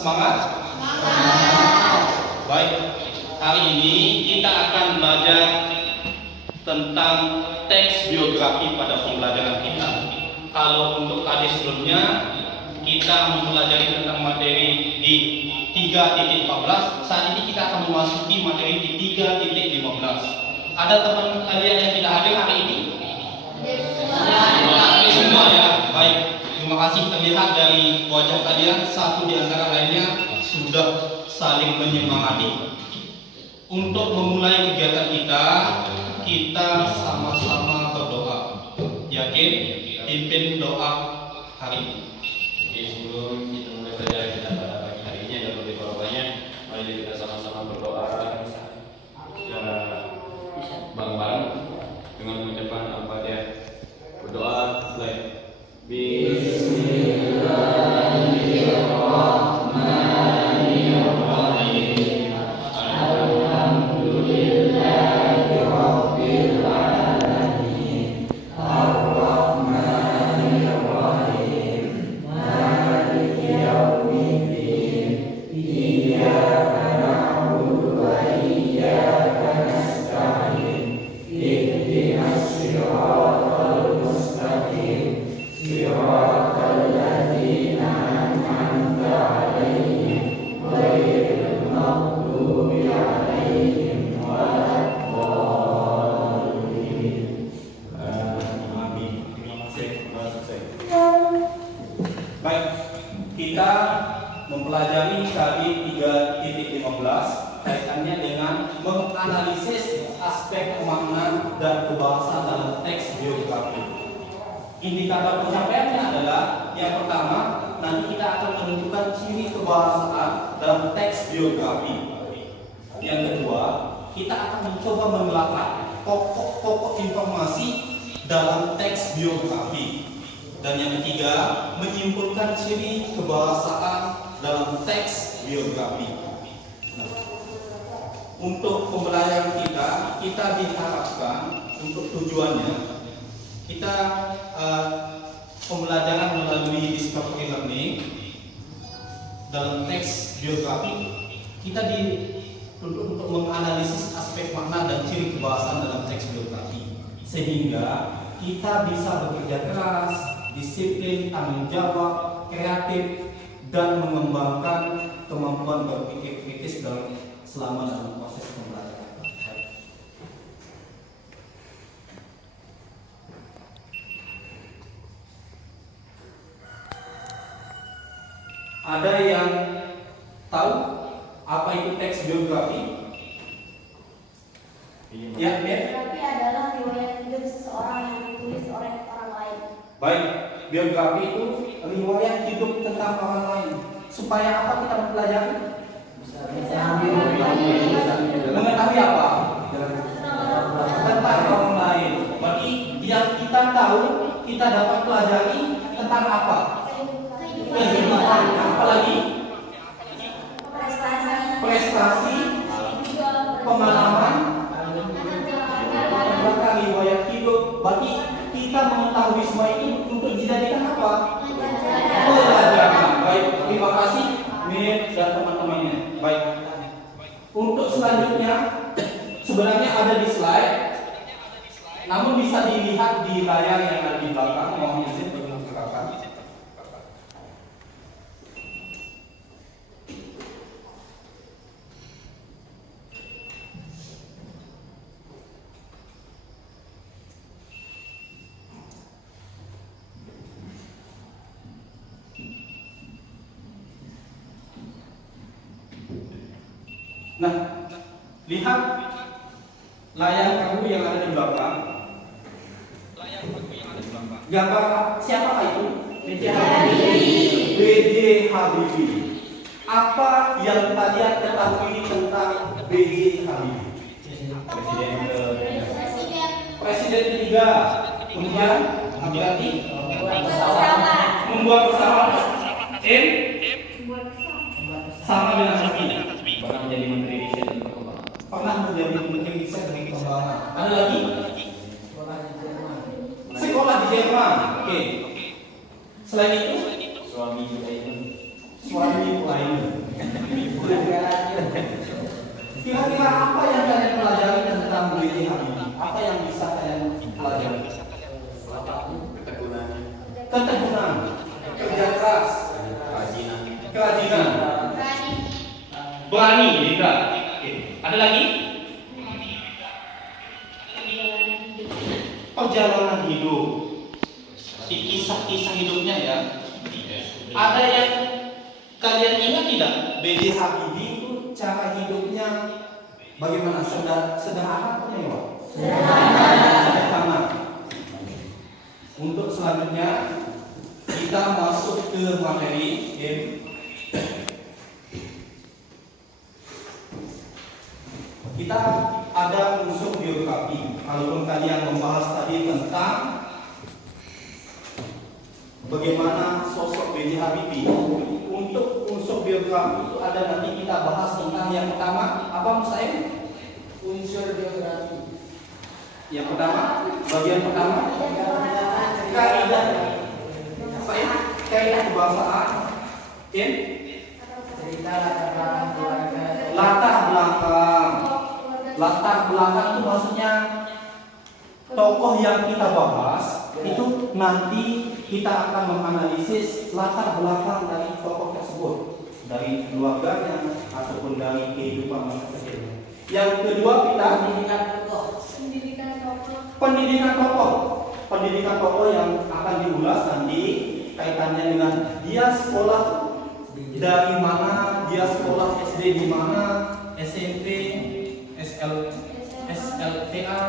Semangat? Baik, hari ini kita akan belajar tentang teks biografi pada pembelajaran kita. Kalau untuk tadi sebelumnya kita mempelajari tentang materi di 3.14, saat ini kita akan memasuki materi di 3.15. Ada teman kalian yang tidak hadir hari ini? Semua ya, baik. Terima kasih, terlihat dari wajah kalian satu di antara lainnya sudah saling menyemangati. Untuk memulai kegiatan kita sama-sama berdoa. Yakin? Pimpin doa hari ini. Oke, sebelum kita mulai pelajaran kita pada pagi hari ini ada beberapa mari kita sama-sama berdoa secara bareng-bareng dengan mengucapkan apa dia berdoa mulai. Bismillahirrahmanirrahim. Alhamdulillahirabbil alamin. Ar-Rahmanirrahim. Maliki yaumiddin. Iyyaka na'budu wa iyyaka nasta'in. Ihdinas siratal mustaqim. Siratal ladzina an'amta 'alaihim ghairil maghdubi 'alaihim waladdallin. Amin. Terima kasih. Baik, kita mempelajari tadi 3.15 kaitannya dengan menganalisis aspek makna dan kebahasaan dalam teks biografi. Indikator pencapaiannya adalah yang pertama, nanti kita akan menentukan ciri kebahasaan dalam teks biografi. Yang kedua, kita akan mencoba menelaah pokok-pokok informasi dalam teks biografi. Dan yang ketiga, menyimpulkan ciri kebahasaan dalam teks biografi. Nah, untuk pembelajaran kita diharapkan untuk tujuannya kita pembelajaran melalui discovery learning dalam teks biografi kita dituntut untuk menganalisis aspek makna dan ciri kebahasaan dalam teks biografi sehingga kita bisa bekerja keras, disiplin, tanggung jawab, kreatif dan mengembangkan kemampuan berpikir kritis selama dalam proses pembelajaran. Ada yang tahu apa itu teks biografi? Ya, Biografi adalah riwayat hidup seseorang yang ditulis oleh orang lain. Baik, biografi itu riwayat hidup tentang orang lain. Supaya apa kita mempelajari? Mengetahui apa? Tentang orang lain. Berarti yang kita tahu, kita dapat pelajari tentang apa? Kehidupan. Apalagi? Prestasi, pengalaman, bahkan riwayat hidup. Berarti kita mengetahui semua ini untuk dijadikan apa? Pelajaran. Baik, terima kasih Mir dan teman-temannya. Baik. Untuk selanjutnya sebenarnya ada di slide, namun bisa dilihat di layar yang ada di belakang. Mohon izin dipersilakan. Nah, lihat layar kamu yang ada di belakang. Gambar siapa itu? B.J. Habibie. B.J. Habibie. Apa yang kalian ketahui tentang B.J. Habibie? Presiden ketiga. Kemudian apa lagi? Membuat pesawat. Sama dengan Habibie. Pernah menjadi menteri riset dan perkembangan. Pernah menjadi menteri riset dan pengembangan. Ada lagi? Sekolah di Jerman. Oke. Selain itu, Suami Aiman. suami lain. Kira-kira apa yang kalian pelajari tentang B.J. Habibie? Apa yang bisa kalian pelajari? Ketekunannya, Ketekunan, kerja keras, kerajinan, berani juga. Oke. Ada lagi? Perjalanan hidup. Di kisah-kisah hidupnya ya. Ada yang kalian ingat tidak? B.J. Habibie itu cara hidupnya bagaimana? Sederhana atau mewah? Sederhana. Untuk selanjutnya kita masuk ke materi game. Kita ada unsur biografi. Kalaupun kalian membahas tadi tentang bagaimana sosok B.J. Habibie, untuk unsur biografi itu ada nanti kita bahas tentang yang pertama apa Musaim? Unsur biografi. Yang pertama, bagian pertama kaidah apa ya? Kaidah kebahasaan. Oke? Cerita latar belakang keluarga. Latar belakang. Latar belakang itu maksudnya tokoh yang kita bahas itu nanti kita akan menganalisis latar belakang dari tokoh tersebut, dari keluarganya ataupun dari kehidupan masa kecilnya. Yang kedua kita Pendidikan tokoh. pendidikan tokoh yang akan diulas nanti kaitannya dengan dia sekolah dari mana, dia sekolah SD di mana, SMP, SLTA,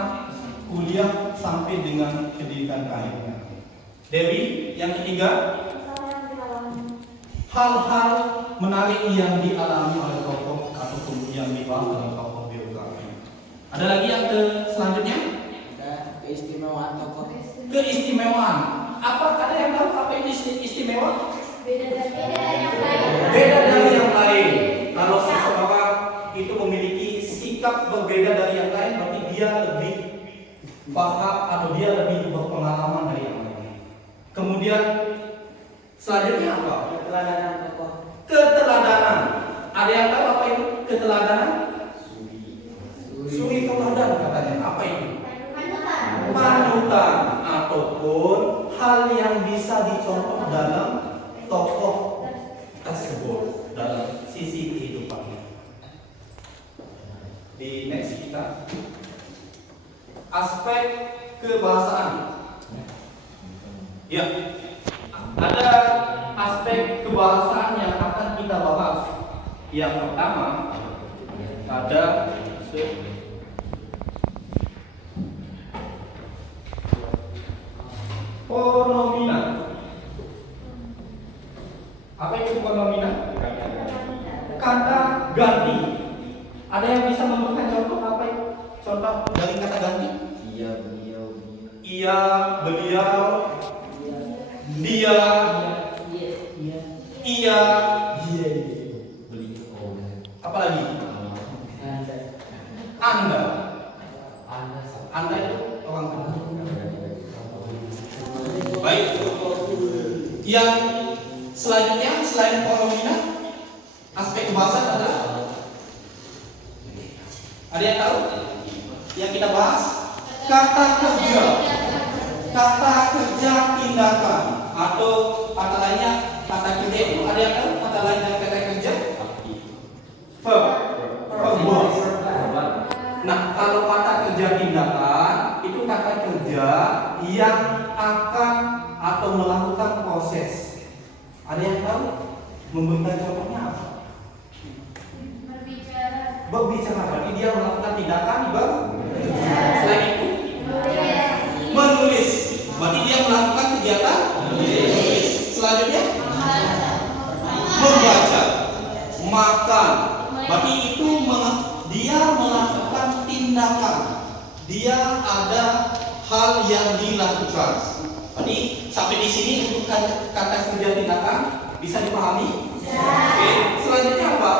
kuliah sampai dengan pendidikan lainnya. Dewi, yang ketiga, hal-hal menarik yang dialami oleh tokoh ataupun yang dibahas dalam tokoh biografi. Ada lagi yang selanjutnya? Ada keistimewaan tokoh. Keistimewaan. Apa ada yang tahu apa itu istimewa? Beda Dari yang lain. Kalau seseorang itu memiliki sikap berbeda dari yang lain, berarti dia lebih paham atau dia lebih berpengalaman dari yang lain. Kemudian selanjutnya apa? Keteladanan tokoh. Keteladanan. Ada yang tahu apa itu keteladanan? Suri teladan katanya. Apa itu? Panutan ataupun hal yang bisa dicontoh dalam tokoh tersebut dalam sisi kehidupannya. Di next kita aspek kebahasaan. Ya, ada aspek kebahasaan yang akan kita bahas. Yang pertama ada pronomina. Apa itu pronomina? Kata ganti. Ada yang bisa memberikan contoh apa itu? Contoh dari kata ganti? Iya, beliau. Ia, beliau, dia, ia, apa lagi? Anda. Anda itu orang tua. Baik. Yang selanjutnya selain pronomina, aspek kebahasaan adalah ada yang tahu? Yang kita bahas kata kerja. Kata kerja tindakan atau kata lainnya kata kerja itu ada yang tahu kata lain dari kata kerja? Verb. Nah, kalau kata kerja tindakan itu kata kerja yang akan atau melakukan proses. Ada yang tahu? Memberikan contohnya apa? Berbicara, berarti dia melakukan tindakan selain itu menulis, berarti dia melakukan kegiatan menulis. Selanjutnya membaca, makan, berarti itu dia melakukan tindakan, dia ada hal yang dilakukan. Berarti sampai di sini untuk kata kerja tindakan bisa dipahami? Oke, selanjutnya apa?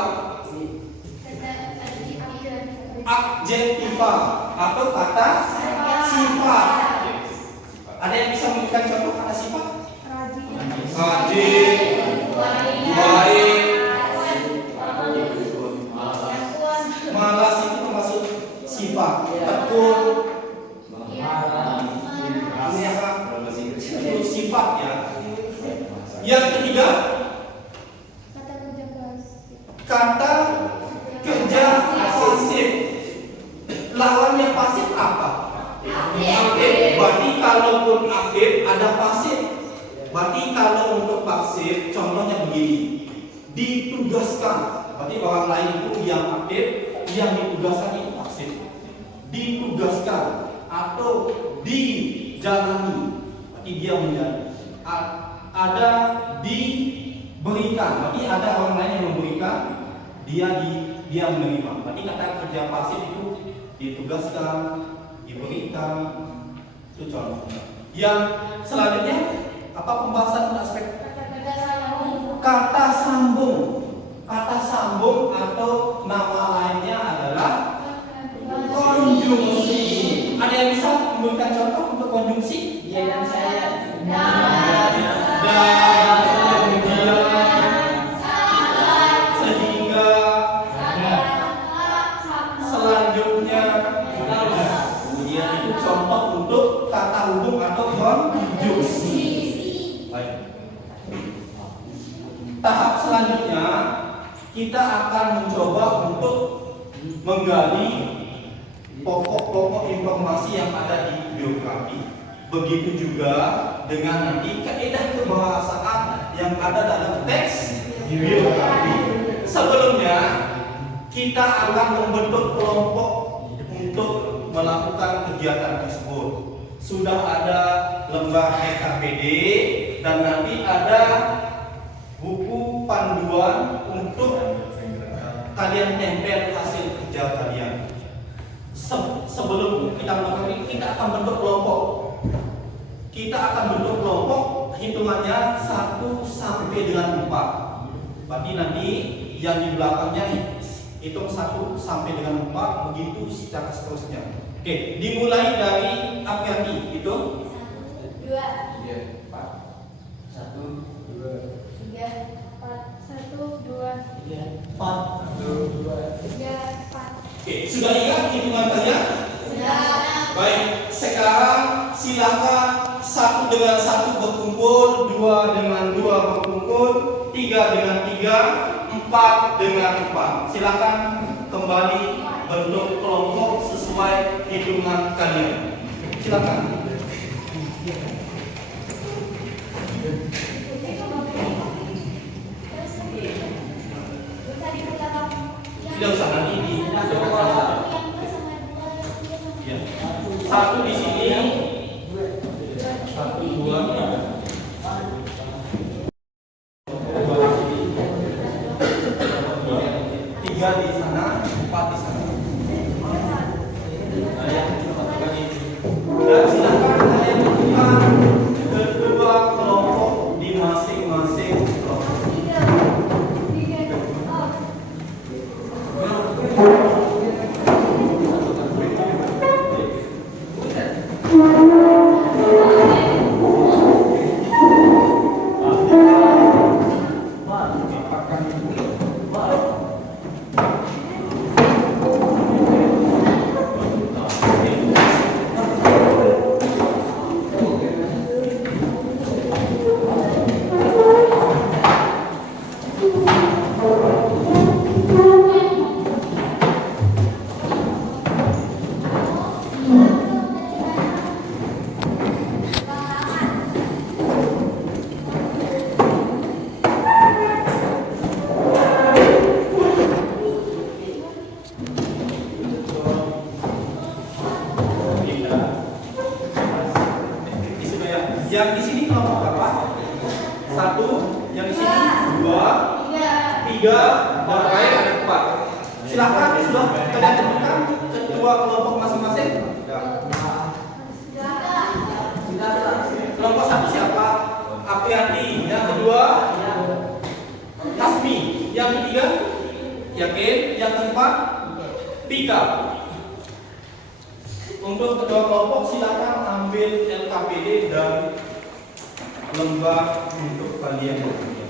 Adjektiva atau kata sifat. Ada yang bisa memberikan contoh kata sifat? Rajin, baik, ketiga, Kata kerja pasif. kata kerja pasif. Lawannya pasif apa? Aktif. Berarti kalaupun aktif ada pasif. Berarti kalau untuk pasif contohnya begini. Ditugaskan. Berarti orang lain itu yang aktif, yang ditugaskan itu pasif. Ditugaskan atau dijalani. Berarti dia menjalani. Ada diberikan. Berarti ada orang lain yang memberikan, dia menerima. Berarti kata kerja pasif itu ditugaskan, diberikan, itu contohnya. Yang selanjutnya apa pembahasan aspek Kata kerja sambung. kata sambung? Kata sambung atau nama lainnya adalah konjungsi. Ada yang bisa memberikan contoh untuk konjungsi? Dia dan saya. Dan kemudian sehingga selanjutnya. Kemudian itu contoh untuk kata hubung atau konjungsi. Baik. Tahap selanjutnya kita akan mencoba untuk menggali pokok-pokok informasi yang ada di biografi. Begitu juga dengan nanti kaidah kebahasaan yang ada dalam teks biografi. Sebelumnya kita akan membentuk kelompok untuk melakukan kegiatan tersebut. Sudah ada lembar EKPD dan nanti ada buku panduan untuk kalian tempel hasil kerja kalian. Sebelum kita melakukan ini, kita akan bentuk kelompok. Kita akan bentuk kelompok hitungannya 1 sampai dengan 4. Berarti nanti yang di belakangnya hitung 1 sampai dengan 4, begitu secara seterusnya. Oke, dimulai dari Apriati itu 1, 2, 1, 2, 3, 4. 1, 2, 4. 3, 4. Oke, sudah ingat hitungan kalian? Sudah. Baik, sekarang silakan 1 dengan 1 berkumpul, 2 dengan 2 berkumpul, 3 dengan 3, 4 dengan 4. Silakan kembali bentuk kelompok sesuai hitungan kalian. Silakan. Tidak usah nanti di ya. 1 di sini, 1, 2, 3 di sana, 4 di sana. Dan silakan kalian tentukan kedua kelompok di masing-masing kelompok. Yang di sini kelompok berapa? 1, yang di sini 2, 3, dan terakhir ada 4. Silakan sudah kalian tentukan kedua kelompok masing-masing. Kelompok 1 siapa? Apriati. Yang kedua Hasmi. Yang ketiga Yakin. Yang keempat Pika. Untuk kedua kelompok silakan ambil LKPD dan lembar untuk kalian bekerja.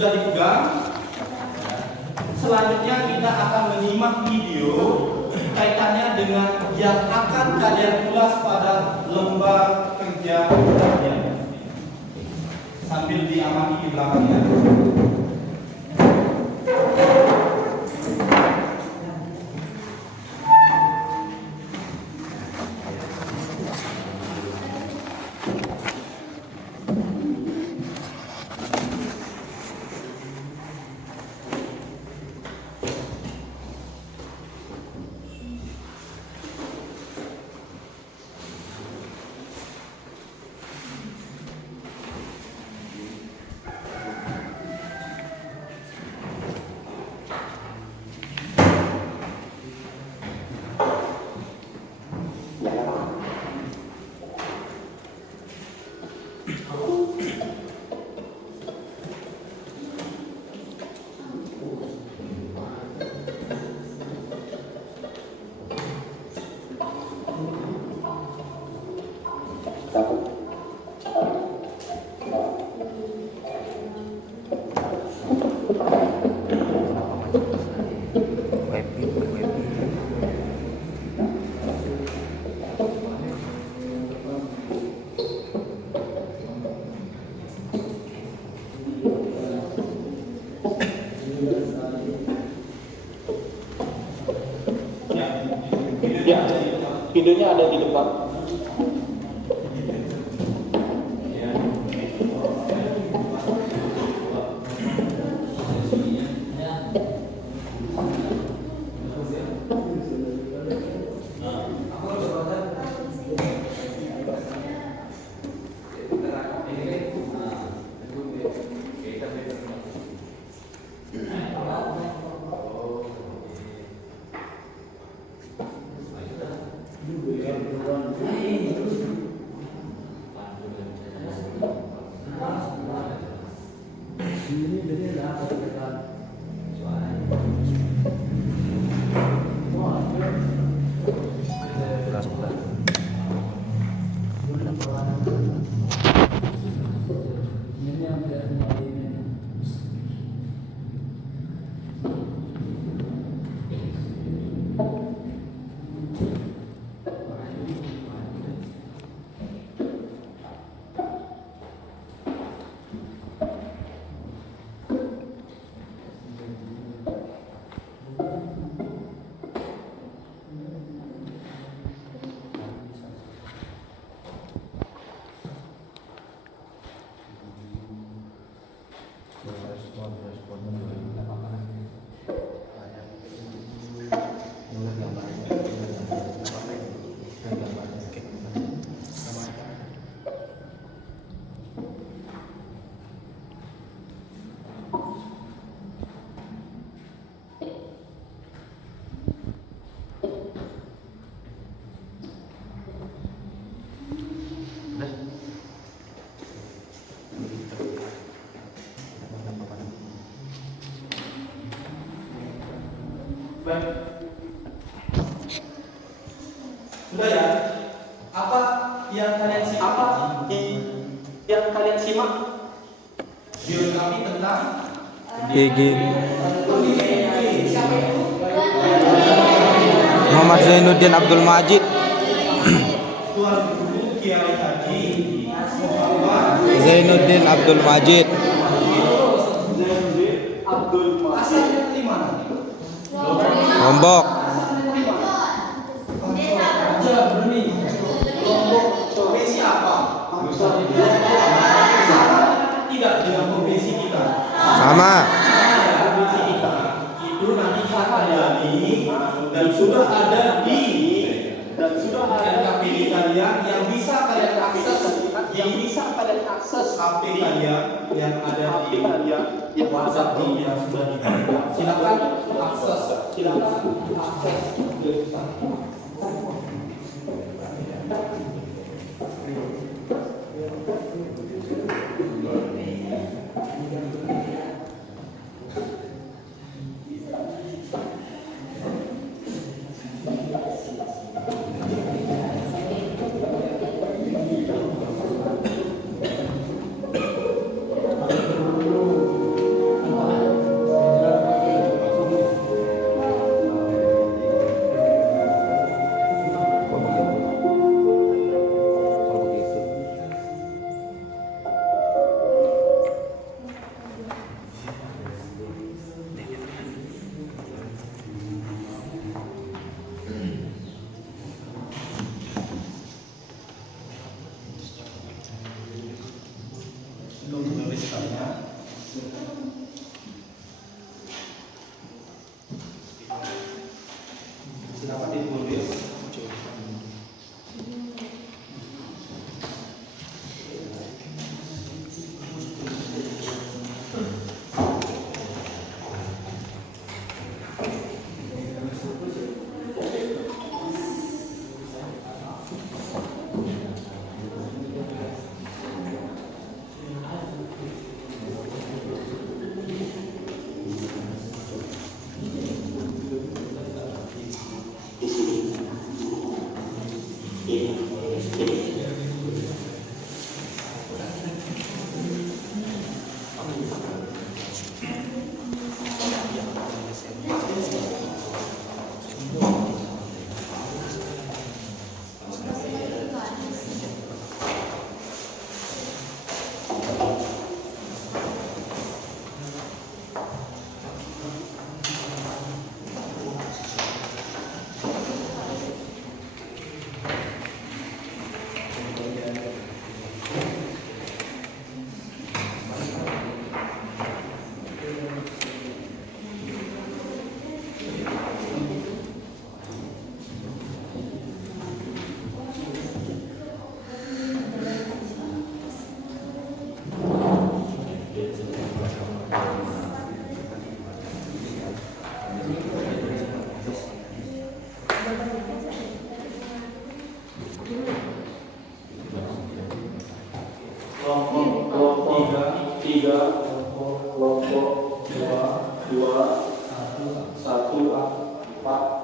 sudah dipegang. Selanjutnya kita akan menyimak video kaitannya dengan yang akan kalian ulas pada lembar kerja kalian. Sambil diamati di belakangnya. Ya, videonya ada di depan. Baik. Sudah ya? Apa yang kalian simak? Biografi tentang GG siapa itu? Muhammad Zainuddin Abdul Majid. Tuan Guru Kiai Haji Muhammad Zainuddin Abdul Majid. Asalnya dari mana? Lombok. Profesi apa? Tidak dengan profesi kita. Sama. Profesi kita itu nanti kita pelajari dan sudah ada di KPI kalian yang bisa kalian akses HP kalian yang ada di WhatsApp group yang sudah dibuka. Silakan akses. tulisannya. Silakan ditulis. Kelompok 3, kelompok 2, 1, 4.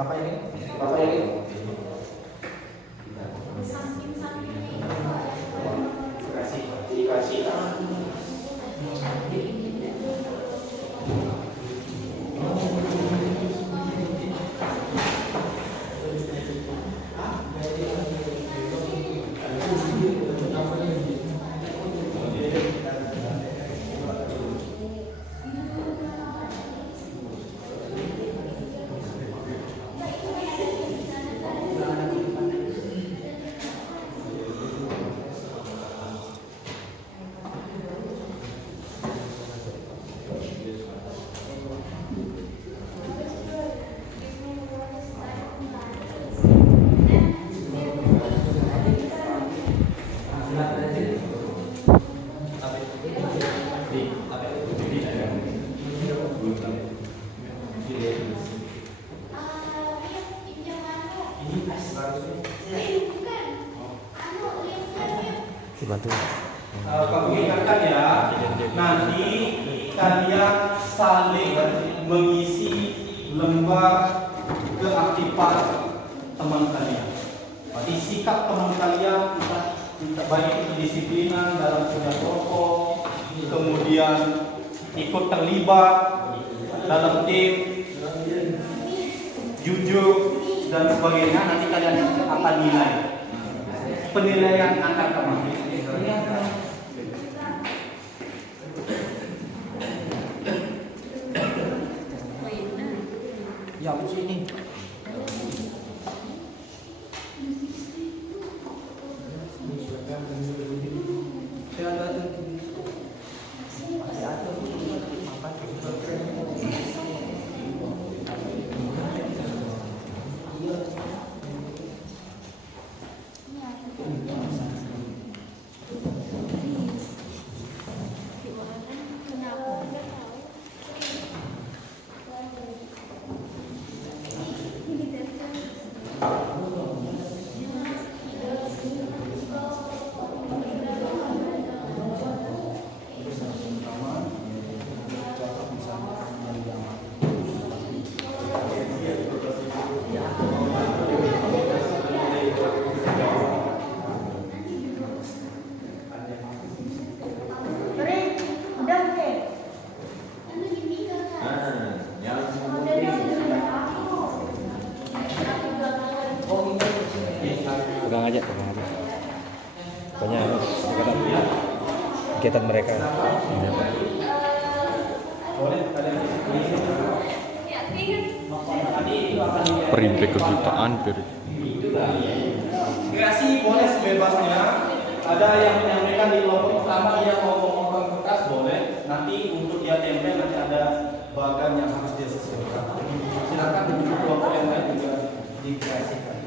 Berapa ini? Berapa ini? Dikasih. bantu. Kamu ingatkan ya, nanti kalian saling mengisi lembar keaktifan teman kalian. Berarti sikap teman kalian, baik itu kedisiplinan dalam kerja kelompok, kemudian ikut terlibat dalam tim, jujur dan sebagainya, nanti kalian akan nilai. Penilaian antar teman. Ya, apa sih ini? Pegang aja. Pokoknya kegiatan mereka. Perintah kedutaan Kreasi boleh sebebasnya. Ada yang menyampaikan di kelompok pertama dia mau memotong kertas boleh. Nanti untuk dia tempel nanti ada bagan yang harus dia sesuaikan. Silakan di kelompok yang lain juga dikreasikan.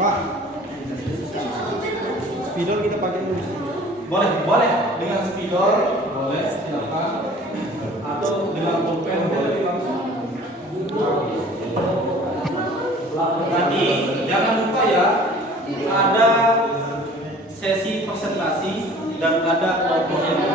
Pak, spidol kita pakai dulu. Boleh dengan spidol, boleh silakan. Atau dengan pulpen boleh langsung. Nanti jangan lupa ya, ada sesi presentasi dan ada kelompoknya.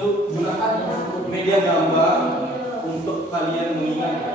Gunakan media gambar untuk kalian mengingat.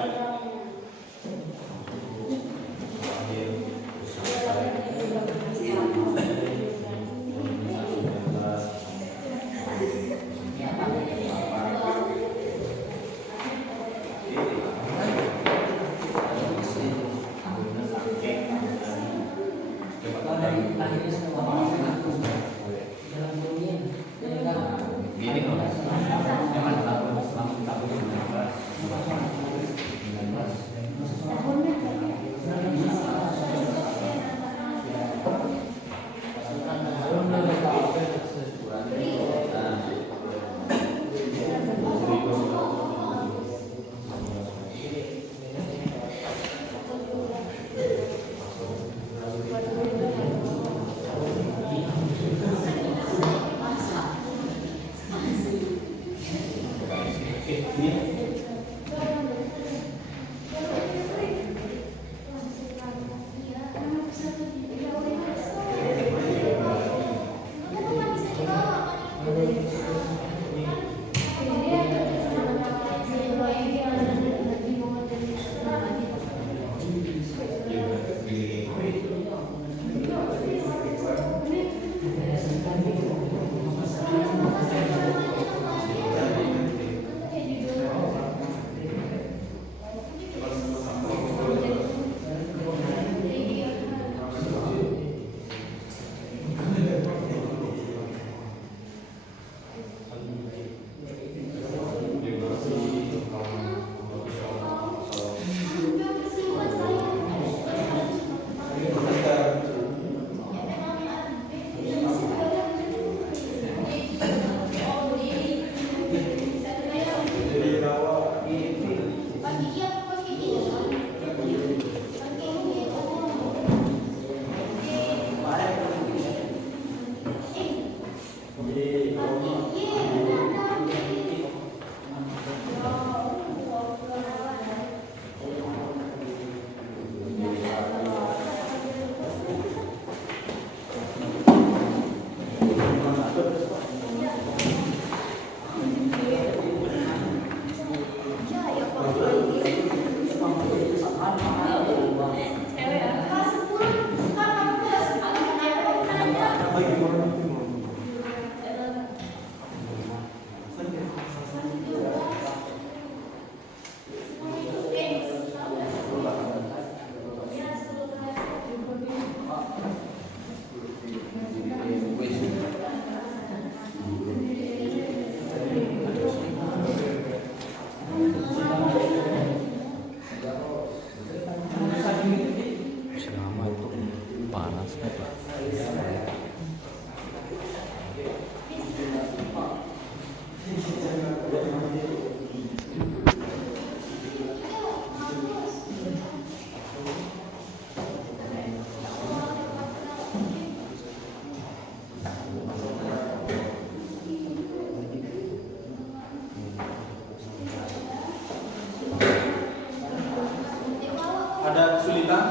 Ada kesulitan?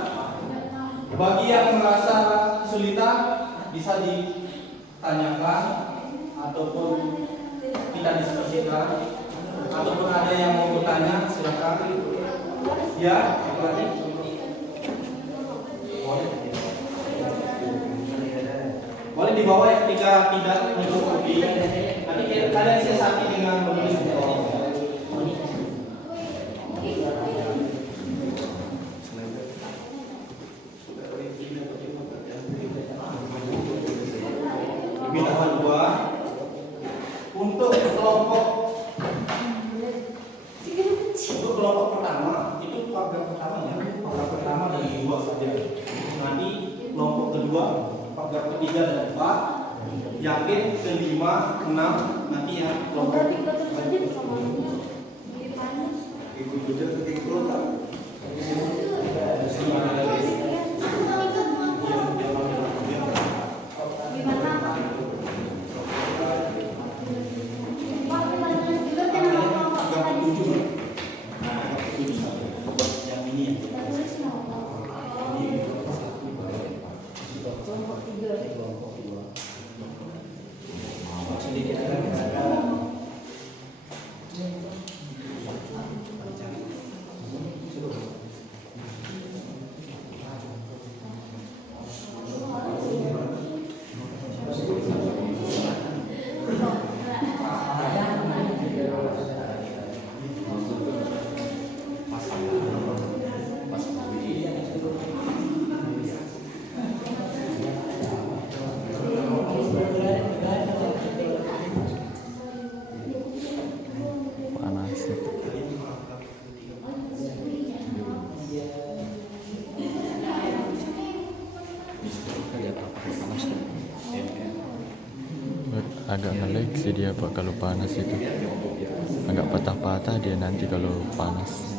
Bagi yang merasa kesulitan bisa ditanyakan ataupun kita diskusikan, ataupun ada yang mau bertanya silakan. Ya, lagi. Boleh dibawa ya ketika tidak mencukupi. Nanti kalian siasati dengan menulis di bawah. Pilihan 2 untuk kelompok pertama itu paragraf pertamanya paragraf pertama dari 2 saja. Nanti kelompok kedua paragraf ketiga dan 4, yakin kelima 6 nanti ya kelompok agak ngelag sih dia Pak kalau panas itu, agak patah-patah dia nanti kalau panas.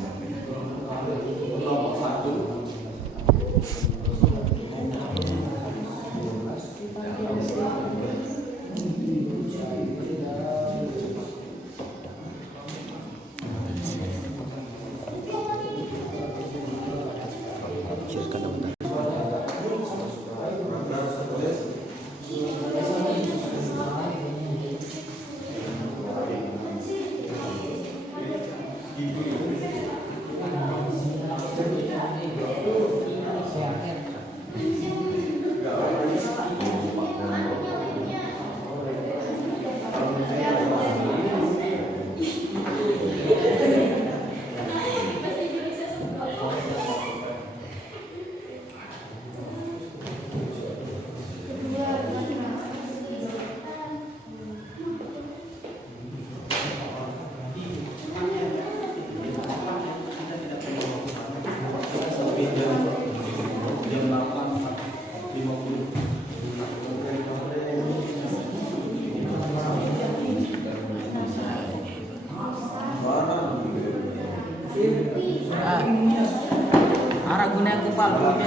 Arah guna kepala.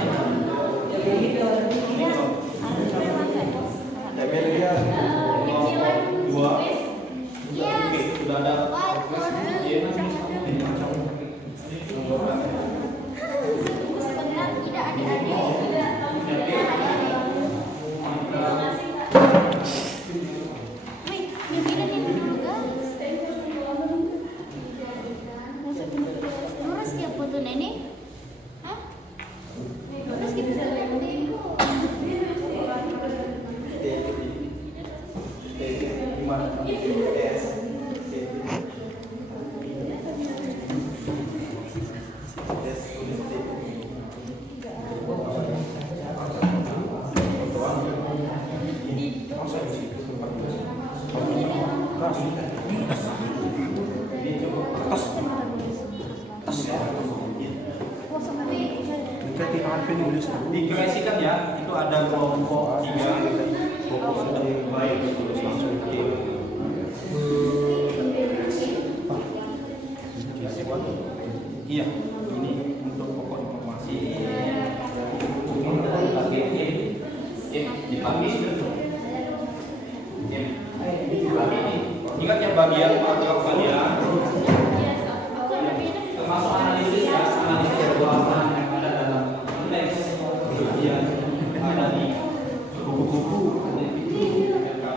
Sudah ada Lurus dia foto nenek. Hah? Lurus kita dikreasikan ya, itu ada kelompok 3 pokok sudah baik terus langsung ke iya, ini untuk pokok informasi dibagi ingat ya bagian paragraf kalian termasuk analisis ya, analisis kebahasan yang ada dalam teks yang ada di buku-buku kami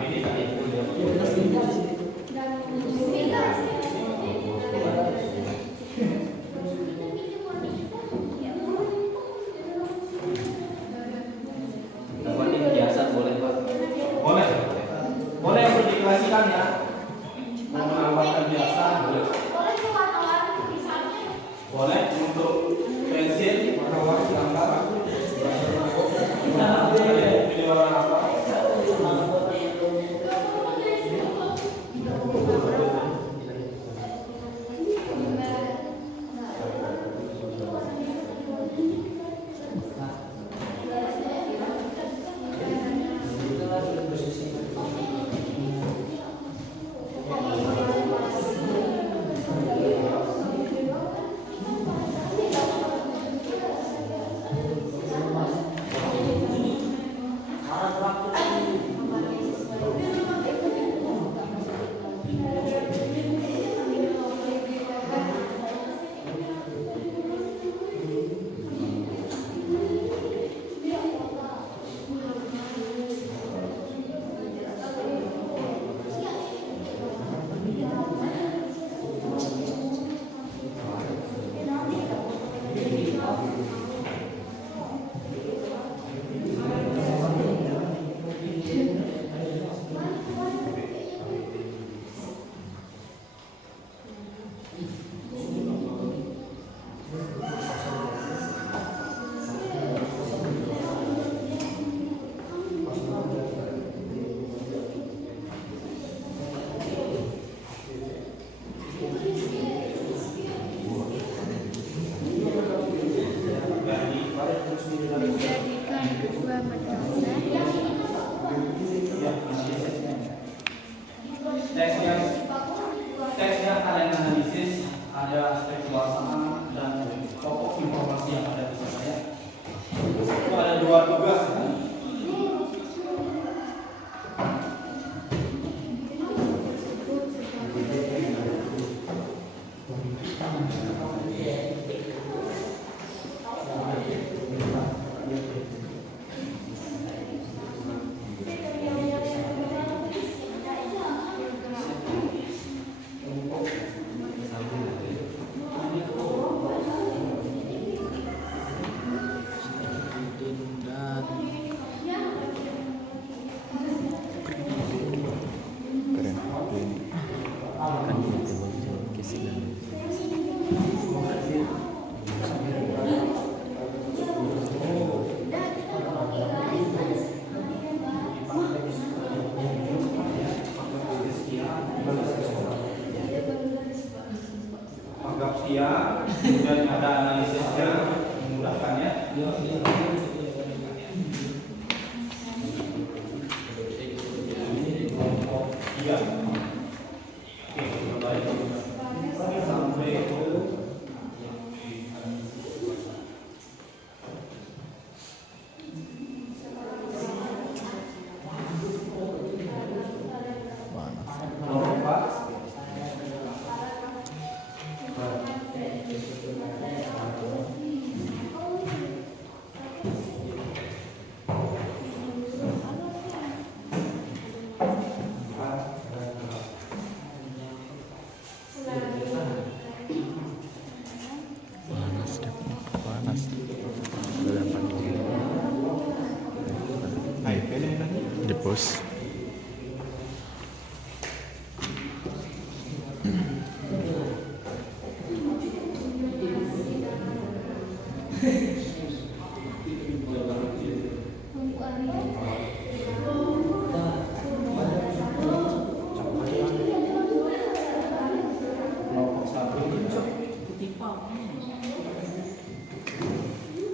ini tadi. Boleh untuk dikreasikan ya. Mau menambahkan biasa boleh. Boleh untuk pensil warna-warni gambar. Pilih warna apa? Menjadikan kedua madrasah Teksnya kalian analisis, ada aspek kebahasaan dan pokok informasi yang ada di sana ya. Itu ada 2 tugas kan? Keren. Kan gitu kesilan. Anggap siang, kemudian ada analisisnya, memudahkan ya. Iya. Oke, kembali sampai ke nomor 4. Panas deh, panas. Dalam pagi. Di pos. Kelompok 1 Putih pau.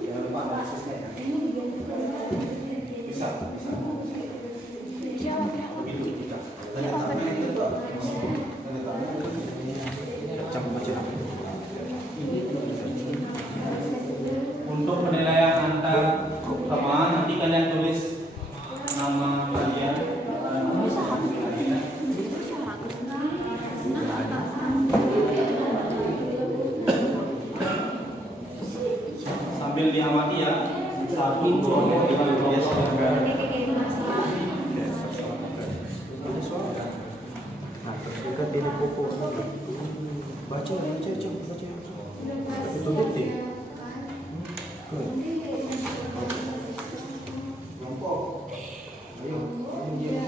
jangan lupa analisisnya ya. Tutup deh. Kelompok. Ayo.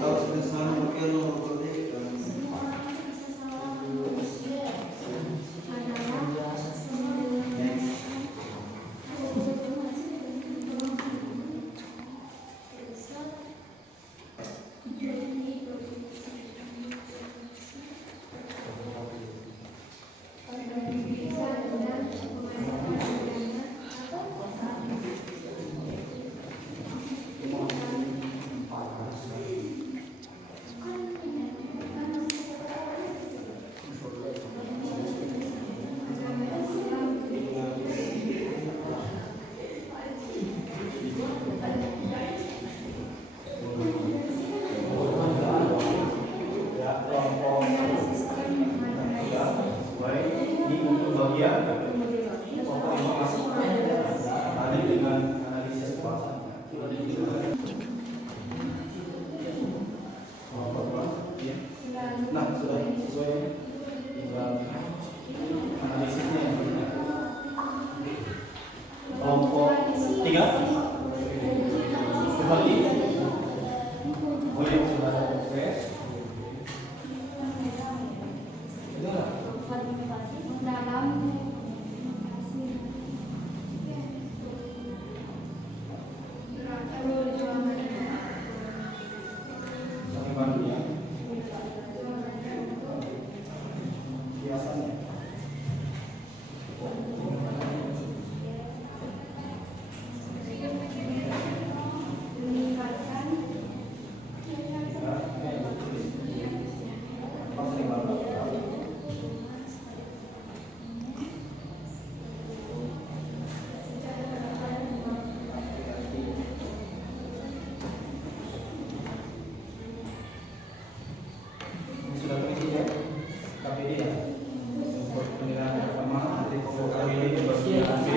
Kalau sudah sana pakai nomor nah sudah sesuai tinggal analisisnya yang benar. Kelompok 3 kembali. Oh ya sudah ada progres. Sampai bantu ya. Biasanya. Sudah terisi ya, KPD ya. Untuk penilaian pertama dari pokok KPD di bagian B.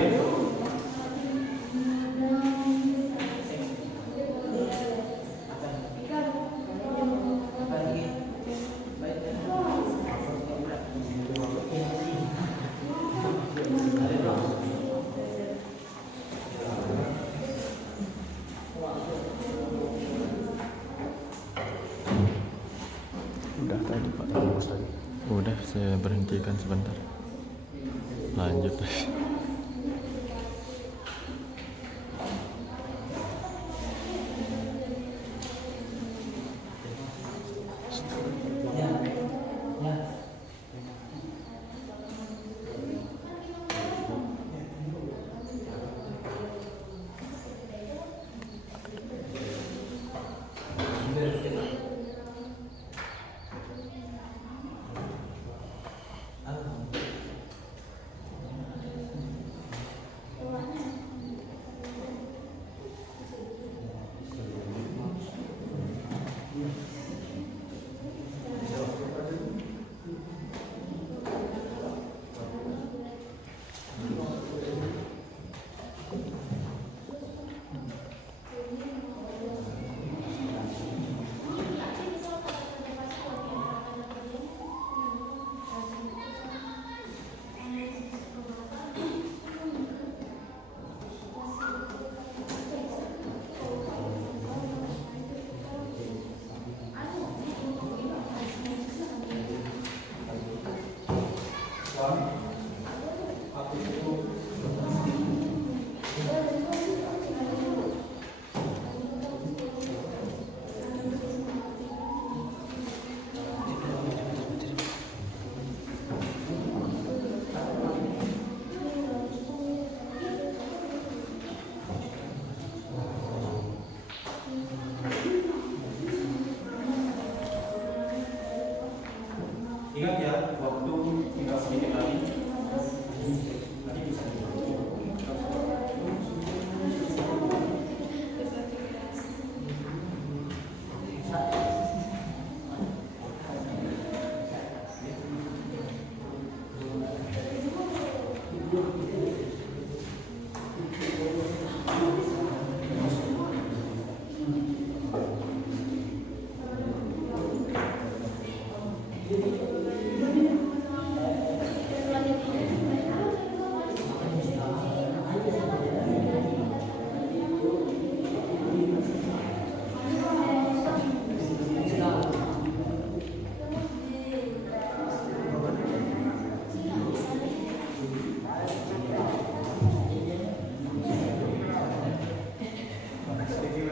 Udah tadi Pak. Udah saya berhentikan sebentar. Lanjut.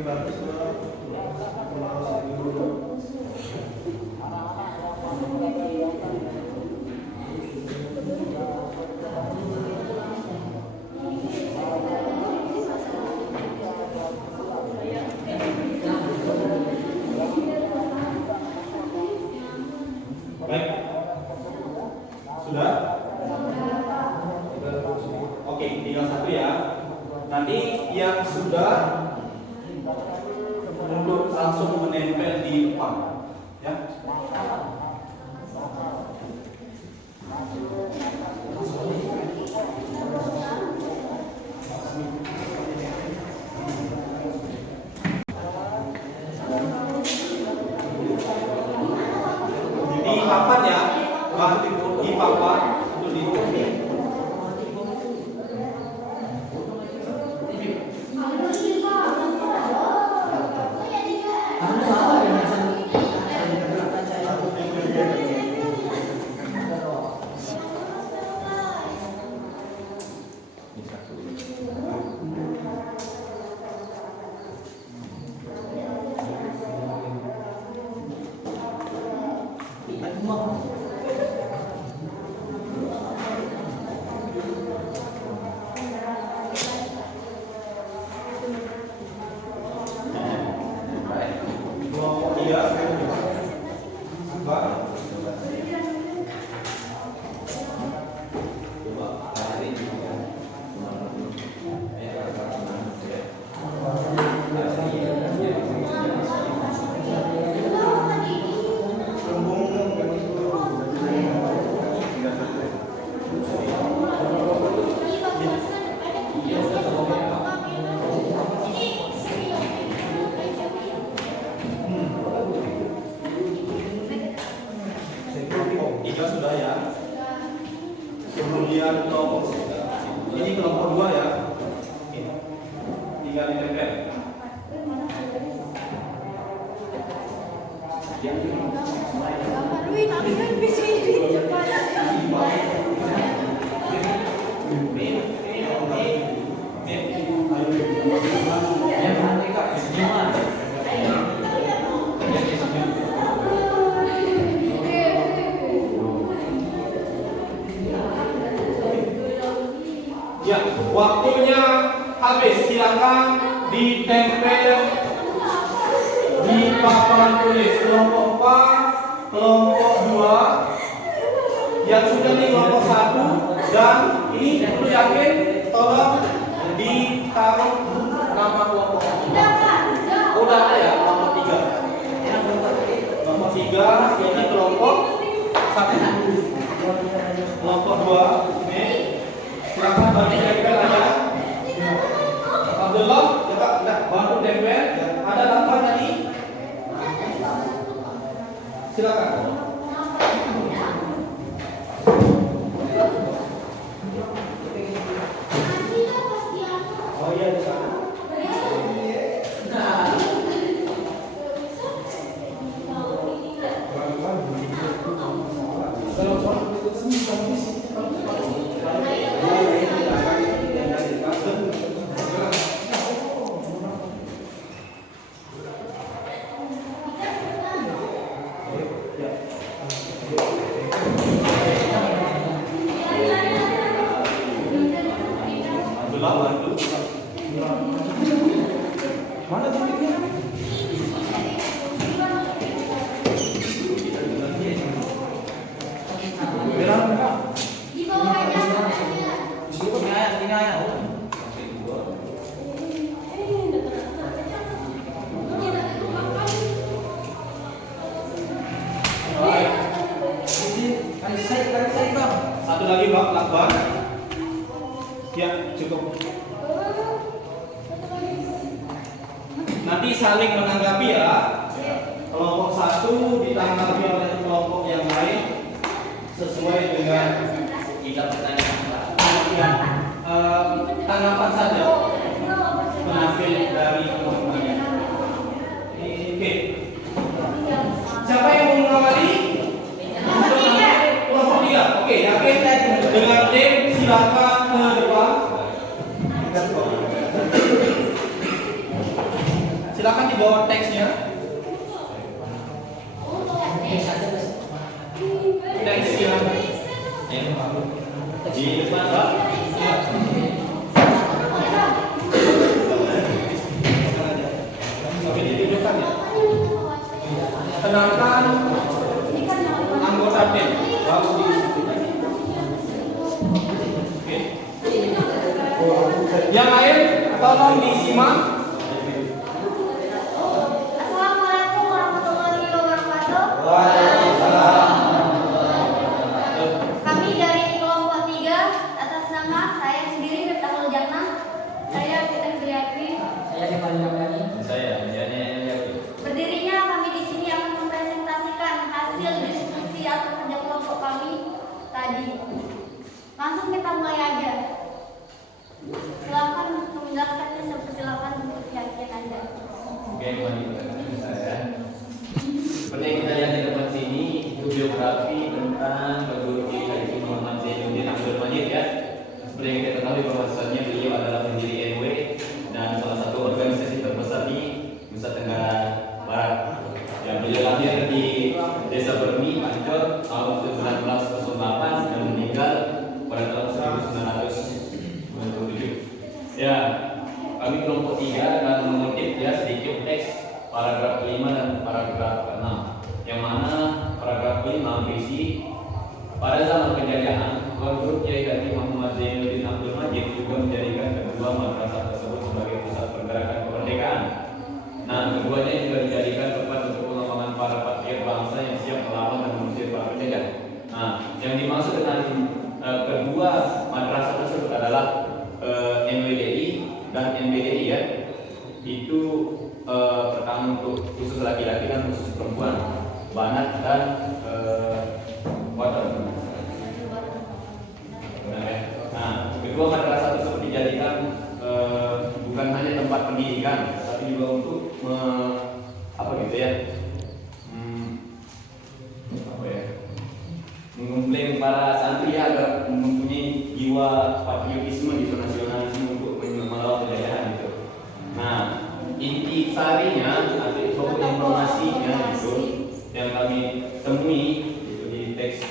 Baik. Sudah? Oke, tinggal satu ya. Nanti yang sudah untuk langsung menempel di depan, ya. Di papan ya, di papan untuk di kelompok 3 sudah ya. Kemudian kelompok ini kelompok 2 ya. Tinggal ditempel. Wih, tapi kan bisa ini cepat. Ya, waktunya habis. Silakan ditempel di papan tulis kelompok 4, kelompok 2. Yang sudah di kelompok 1 dan ini perlu yakin tolong ditaruh nama kelompok. Udah ada ya kelompok 3. Kelompok 3 ini kelompok 1. Kelompok 2 ini silakan bantu tempel aja. Abdullah, coba bantu tempel. Ada lambat tadi. Silakan. Oh iya di sana. Abdullah bantu. Mana titiknya? Di bawahnya. Satu lagi Bang, lakban. Ya, cukup. Nanti saling menanggapi ya. Kelompok 1 ditanggapi oleh kelompok yang lain sesuai dengan Kita pertanyaan Pak. tanggapan saja mengambil dari kelompoknya. Oke. Siapa yang mau mengawali? Kelompok 3. Oke, yakin dengan tim silakan ke depan. Silakan dibawa teksnya. Teks yang Di depan Pak. sampai ditunjukkan ya. Tenangkan anggota tim. Lalu Oke. Yang lain tolong disimak. Assalamualaikum warahmatullahi wabarakatuh. Kami dari kelompok 3 atas nama saya sendiri Miftahul Jannah. Saya Fitri Briati. Saya dipanggil lagi. Saya Berdirinya kami di sini akan mempresentasikan hasil diskusi atau kerja kelompok kami tadi. Langsung kita mulai aja. Silakan menjelaskannya, silakan untuk yakin aja. Oke, kembali ke saya. Seperti yang kita lihat di depan sini, itu biografi tentang guru kita itu Muhammad Zainuddin Abdul Majid ya. Seperti yang kita ketahui bahwasannya beliau adalah pendiri NW dan salah satu organisasi terbesar di Nusa Tenggara Barat. Ya, beliau lahir di Desa Bermi, Pancor tahun 1908 dan meninggal pada tahun 1997. Ya, kami kelompok 3 akan mengutip ya sedikit teks paragraf 5 dan paragraf 6, yang mana paragraf 5 berisi pada zaman penjajahan Guru Kiai Haji Muhammad Zainuddin Abdul Majid juga menjadikan kedua madrasah tersebut sebagai pusat pergerakan kemerdekaan. Nah, keduanya juga dijadikan tempat untuk pengembangan para patriot bangsa yang siap melawan dan mengusir para penjajah. Nah, yang dimaksud dengan kedua madrasah tersebut adalah NWDI dan NBDI ya. Itu pertama untuk khusus laki-laki dan khusus perempuan, Banat dan Water. Nah, kedua madrasah tersebut dijadikan bukan hanya tempat pendidikan, tapi juga untuk menggembleng para santri agar mempunyai jiwa patriotisme gitu, nasionalisme untuk melawan penjajahan gitu. Nah, inti sarinya atau pokok informasinya itu yang kami temui itu di teks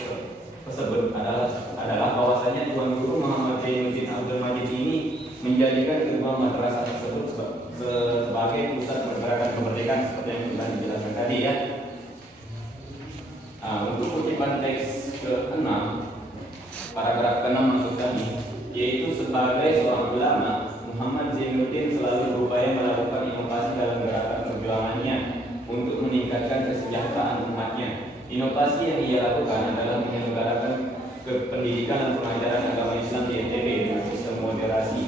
tersebut adalah bahwasanya Tuan Guru Muhammad Zainuddin Abdul Majid ini menjadikan kedua madrasah tersebut sebagai pusat pergerakan kemerdekaan seperti yang sudah dijelaskan tadi ya. Untuk kutipan teks ke-6, paragraf ke-6 maksud kami, yaitu sebagai seorang ulama, Muhammad Zainuddin selalu berupaya melakukan inovasi dalam gerakan perjuangannya untuk meningkatkan kesejahteraan umatnya. Inovasi yang ia lakukan adalah menyelenggarakan pendidikan dan pengajaran agama Islam di NTB dengan sistem moderasi.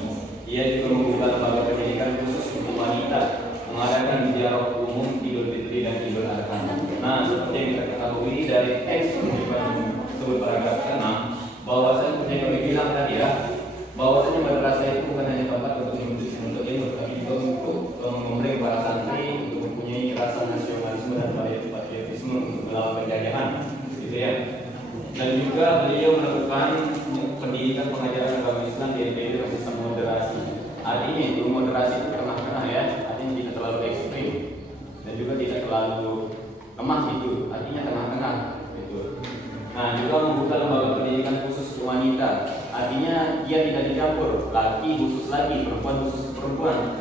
Ia juga membuka lembaga pendidikan khusus untuk wanita, mengadakan ziarah umum Idul Fitri dan Idul Adha. Nah, seperti yang kita ketahui dari teks tersebut paragraf ke-6, bahwasanya seperti yang kami bilang tadi ya, bahwasanya madrasah itu bukan hanya tempat untuk menuntut ilmu, tapi juga untuk memberi para santri untuk mempunyai rasa nasionalisme dan patriotisme untuk melawan penjajahan, gitu ya. Dan juga beliau melakukan pendidikan pengajaran agama Islam di NTB dengan sistem moderasi. Artinya itu moderasi itu tengah-tengah ya, artinya tidak terlalu ekstrim dan juga tidak terlalu lemah gitu, artinya tengah-tengah gitu. Nah, juga membuka lembaga pendidikan khusus wanita, artinya dia tidak dicampur, laki khusus laki, perempuan khusus perempuan.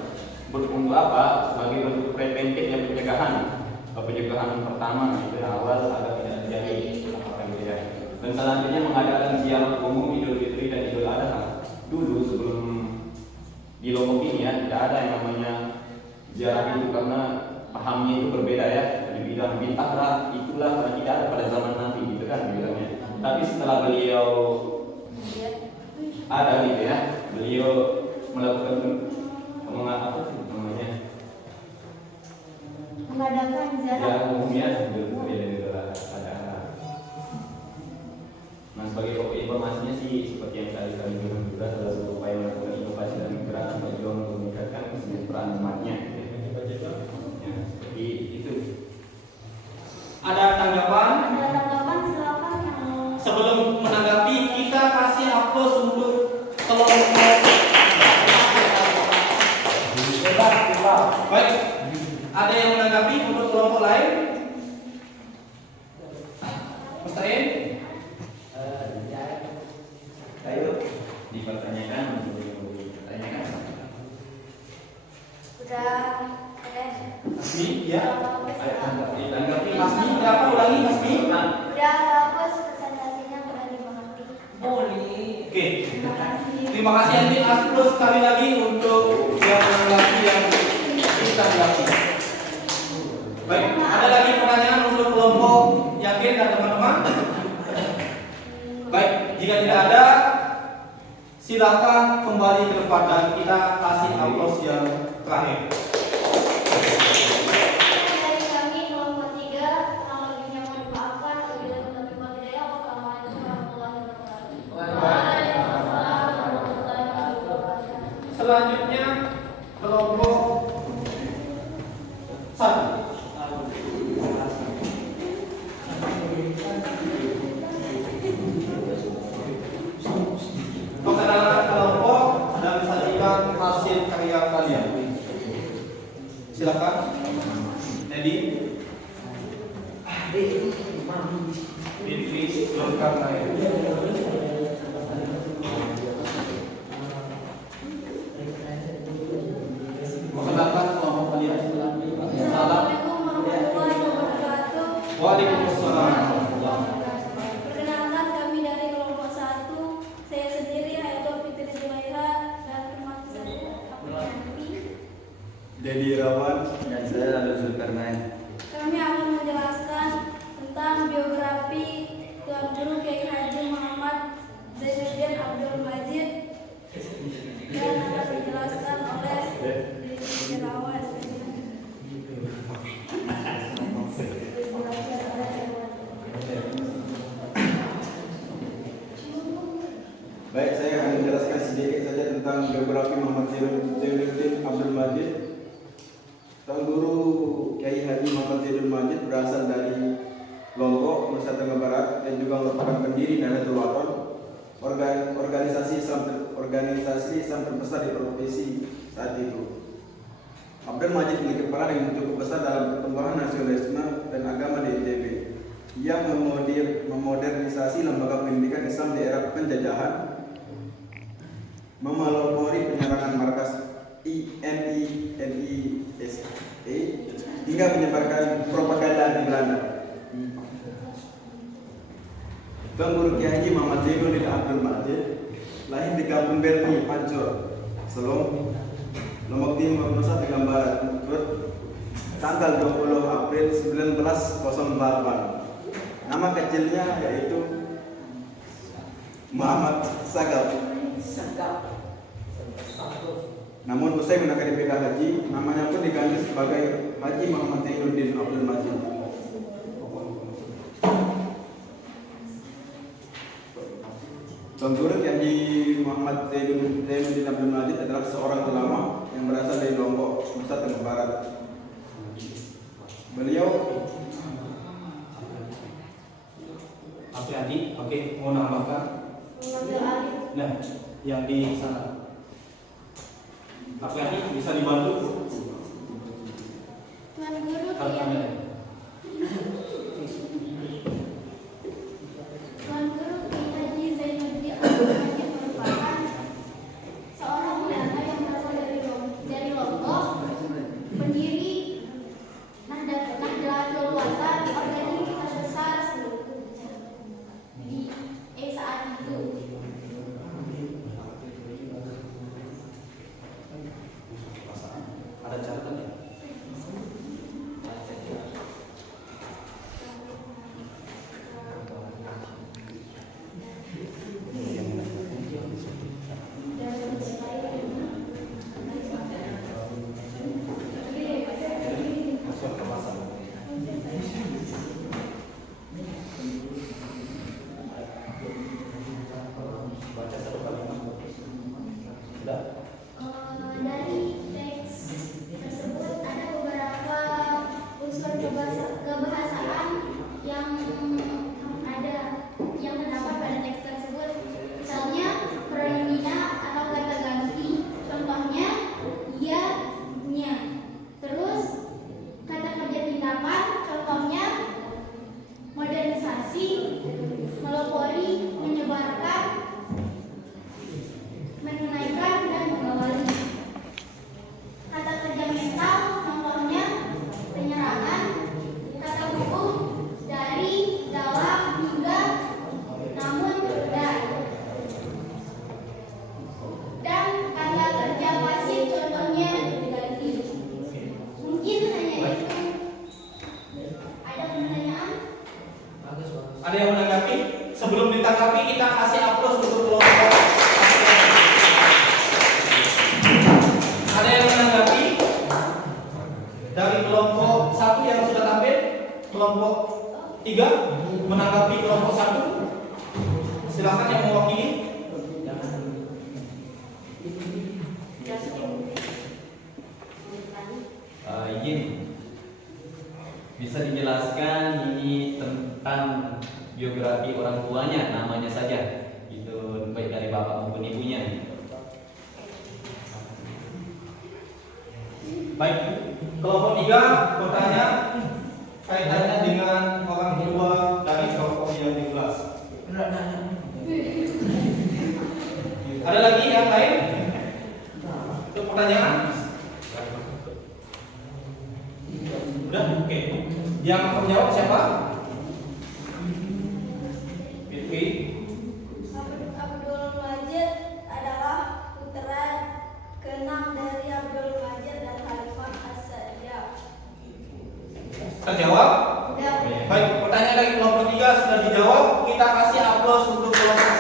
Untuk apa? Sebagai bentuk preventif yang pencegahan pertama gitu ya, awal agar tidak terjadi apa gitu ya. Dan selanjutnya mengadakan ziarah umum Idul Fitri dan Idul Adha. Dulu sebelum di Lombok ini ya tidak ada yang namanya ziarah itu karena pahamnya itu berbeda ya. Dibilang bid'ah itulah karena tidak ada pada zaman Nabi gitu kan bilangnya. Tapi setelah beliau ada gitu ya, beliau melakukan Mengadakan ziarah umumnya Idul Fitri dan Idul Adha. Nah, sebagai pokok informasinya sih seperti yang tadi kami bilang juga selalu berupaya melakukan inovasi dan gerakan perjuangan untuk meningkatkan kesejahteraan umatnya. Ya, seperti itu. Ada tanggapan? Ada tanggapan silakan yang Sebelum menanggapi, kita kasih aplaus untuk kelompok. Baik, Ada yang menanggapi untuk kelompok lain? Mustain? Ayo dipertanyakan. Udah beres. Hasmi, ya. Ditanggapi. Hasmi, berapa ulangi Hasmi? Udah bagus, presentasinya udah dimengerti. Oke. Terima kasih. Terima kasih Andi Aslo sekali lagi untuk yang menanggapi yang kita tanggapi. Baik, ada lagi pertanyaan untuk kelompok yakin dan teman-teman? Baik, jika tidak ada, silakan kembali ke depan dan kita kasih aplaus yang terakhir. Dari kami kelompok 3, kurang lebihnya mohon dimaafkan. Wabillahi taufiq wal hidayah. Wassalamualaikum warahmatullahi wabarakatuh. Waalaikumsalam warahmatullahi wabarakatuh. Selanjutnya kelompok 1. Perkenalan kelompok dan sajikan hasil karya kalian. Silakan. Edi. Beatrice Zulkarnain. Perkenalkan kelompok kalian. Salam. Assalamualaikum warahmatullahi wabarakatuh. Waalaikumsalam. Perkenalkan kami dari kelompok 1. Saya sendiri Hayatul Fitri Zubaira dan teman saya Aprianti. Dedi Irawan. Dan saya lalu Zulkarnain. Kami akan menjelaskan tentang biografi Tuan Guru Kiai Haji Muhammad Zainuddin Abdul Majid dan akan dijelaskan oleh Didi Irawan. Baik, saya akan menjelaskan sedikit saja tentang biografi Muhammad Zainuddin Abdul Majid. Tuan Guru Kiai Haji Muhammad Zainuddin Majid berasal dari Lombok, Nusa Tenggara Barat, dan juga merupakan pendiri Nahdlatul Wathon, organisasi Islam terbesar di provinsi saat itu. Abdul Majid memiliki peran yang cukup besar dalam pertumbuhan nasionalisme dan agama di NTB. Ia memodernisasi lembaga pendidikan Islam di era penjajahan, memelopori penyerangan markas INISE hingga menyebarkan propaganda anti Belanda. Tuan Guru Kiai Haji Muhammad Zainuddin Abdul Majid lahir di Kampung Berni, Pancur, Selong, Lombok Timur, Nusa Tenggara Barat, tanggal 20 April 1908. Nama kecilnya yaitu Muhammad Sagaf. Namun usai menaikkan ipdah haji, namanya pun diganti sebagai Haji Muhammad Zainuddin Abdul Majid. Tuan Guru Haji Muhammad Zainuddin Abdul Majid adalah seorang ulama yang berasal dari Lombok, Nusa Tenggara Barat. Beliau Adik, oke, mau nambahkan? Nah, yang di sana. Adik bisa dibantu? Tuan Guru Kiai Haji Zainuddin Abdul Majid merupakan seorang ulama yang berasal dari Lombok, pendiri Nahdlatul Wathon, organisasi besar di saat itu. Ada catatan ya? Geografi kita kasih aplaus untuk kelompok. Ada yang menanggapi dari kelompok 1 yang sudah tampil? Kelompok 3 menanggapi kelompok 1. Silakan yang mewakili. Izin, bisa dijelaskan ini tentang biografi orang tuanya, namanya saja, itu baik dari bapak maupun ibunya. Baik, kelompok 3 bertanya kaitannya dengan orang tua dari kelompok yang di-kelas. Ada lagi yang lain? Untuk pertanyaan? Udah? Oke. Yang akan menjawab siapa? Fitri. Abdul Majid adalah putra ke-6 dari Abdul Majid dan Khalifah As-Sa'diyah. Terjawab? Ya. Baik, pertanyaan dari kelompok 3 sudah dijawab. Kita kasih aplaus untuk kelompok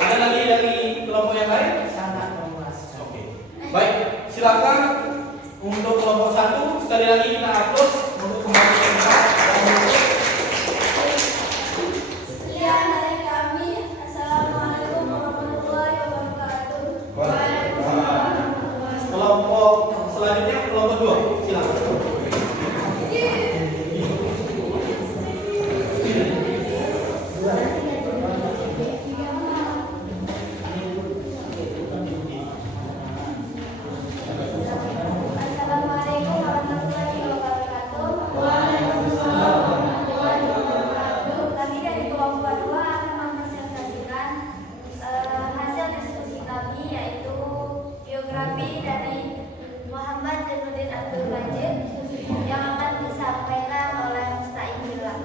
1. Ada lagi dari kelompok yang lain? Sangat memuaskan. Oke. Baik, silakan untuk kelompok 1 sekali lagi kita aplaus untuk kembali ke tempat dan untuk Sekian dari kami. Assalamualaikum warahmatullahi wabarakatuh. kelompok selanjutnya kelompok 2. Silakan. Assalamualaikum warahmatullahi wabarakatuh. Kami dari kelompok 2 akan mempresentasikan hasil diskusi kami, yaitu biografi dari Muhammad Zainuddin Abdul Majid yang akan disampaikan oleh Musta'in Billah.